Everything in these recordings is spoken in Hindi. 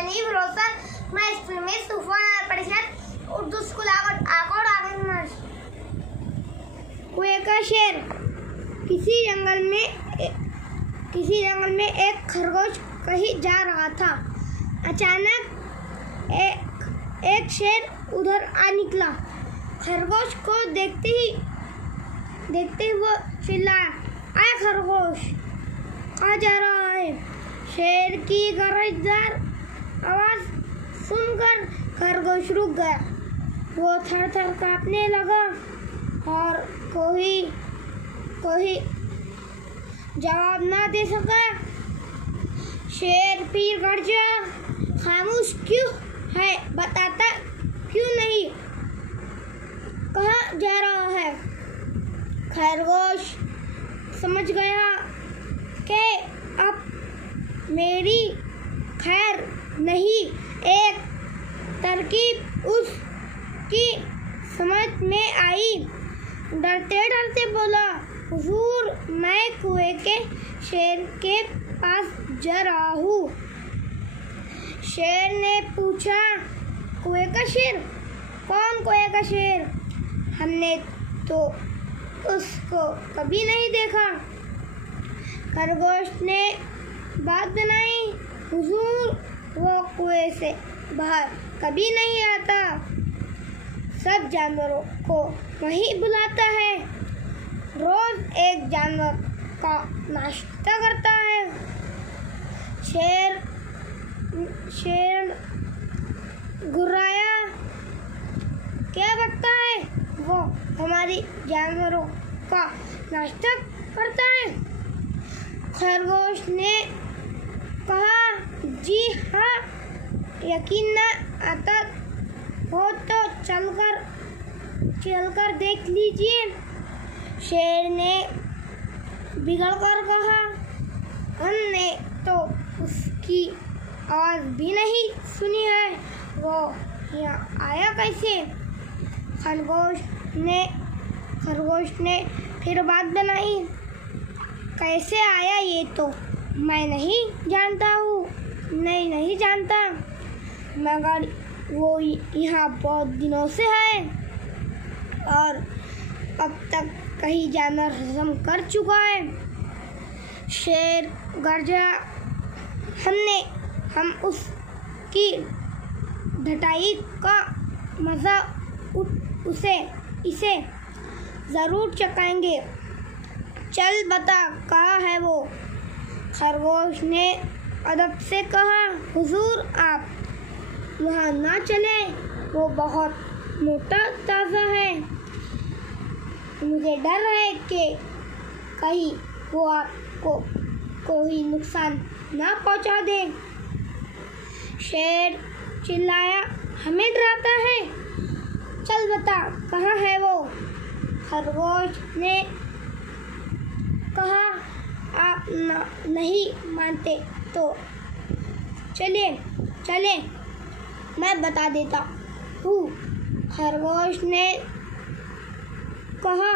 यानी फिरोज। मैं स्कूल में सुफा परिषद उर्दू स्कूल आकोट कुएं का शेर। किसी जंगल में एक खरगोश कहीं जा रहा था। अचानक एक शेर उधर आ निकला। खरगोश को देखते हुए चिल्लाया, आए खरगोश, कहाँ जा रहा है? शेर की गरजदार आवाज सुनकर खरगोश रुक गया। वो थर-थर कांपने लगा और कोई जवाब ना दे सका। शेर फिर गरजा, खामोश क्यों है? बताता क्यों नहीं? कहाँ जा रहा है? खरगोश समझ गया कि अब मेरी खैर नहीं। एक तरकीब उसकी समझ में आई। डरते डरते बोला, हुजूर, मैं कुएं के शेर के पास जा रहा हूँ। शेर ने पूछा, कुएं का शेर? कौन कुएं का शेर? हमने तो उसको कभी नहीं देखा। खरगोश ने बात बनाई, हुजूर, वो कुएं से बाहर कभी नहीं आता। सब जानवरों को वही बुलाता है। रोज एक जानवर का नाश्ता करता है। शेर घुर्राया, क्या बकता है? वो हमारी जानवरों का नाश्ता करता है। खरगोश ने कहा, जी हाँ, यकीन न आता हो तो चलकर देख लीजिए। शेर ने बिगड़कर कहा, हमने तो उसकी आवाज़ भी नहीं सुनी है, वो यहाँ आया कैसे? खरगोश ने फिर बात बनाई, कैसे आया ये तो मैं नहीं जानता हूँ, नहीं जानता, मगर वो यहाँ बहुत दिनों से है और अब तक कई जानवर हजम कर चुका है। शेर गरजा, हम उसकी ढटाई का मज़ा इसे ज़रूर चखाएंगे। चल बता, कहाँ है वो? खरगोश ने अदब से कहा, हुजूर, आप वहाँ ना चले, वो बहुत मोटा ताज़ा है। मुझे डर है कि कहीं वो आपको कोई नुकसान ना पहुँचा दे। शेर चिल्लाया, हमें डराता है? चल बता, कहाँ है वो? खरगोश ने कहा, आप नहीं मानते तो चले मैं बता देता हूँ। खरगोश ने कहा,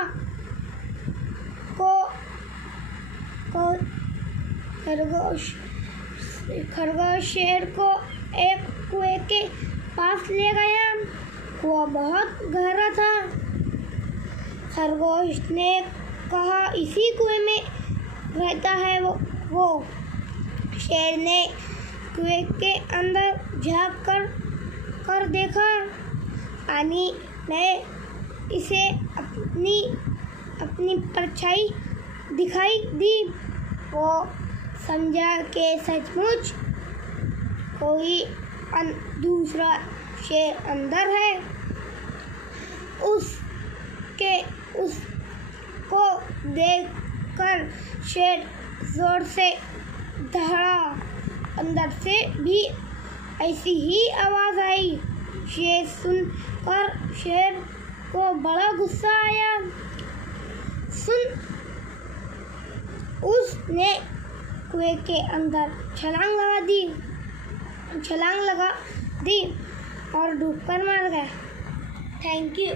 खरगोश शेर को एक कुएं के पास ले गया। कुआं बहुत गहरा था। खरगोश ने कहा, इसी कुएं में रहता है वो। शेर ने कुएं के अंदर झांक कर देखा। पानी में इसे अपनी परछाई दिखाई दी। वो समझा कि सचमुच कोई दूसरा शेर अंदर है। उसको देखकर शेर जोर से दहाड़ा। अंदर से भी ऐसी ही आवाज़ आई। ये सुनकर शेर को बड़ा गुस्सा आया। उसने कुएं के अंदर छलांग लगा दी और डूबकर मर गया। Thank you.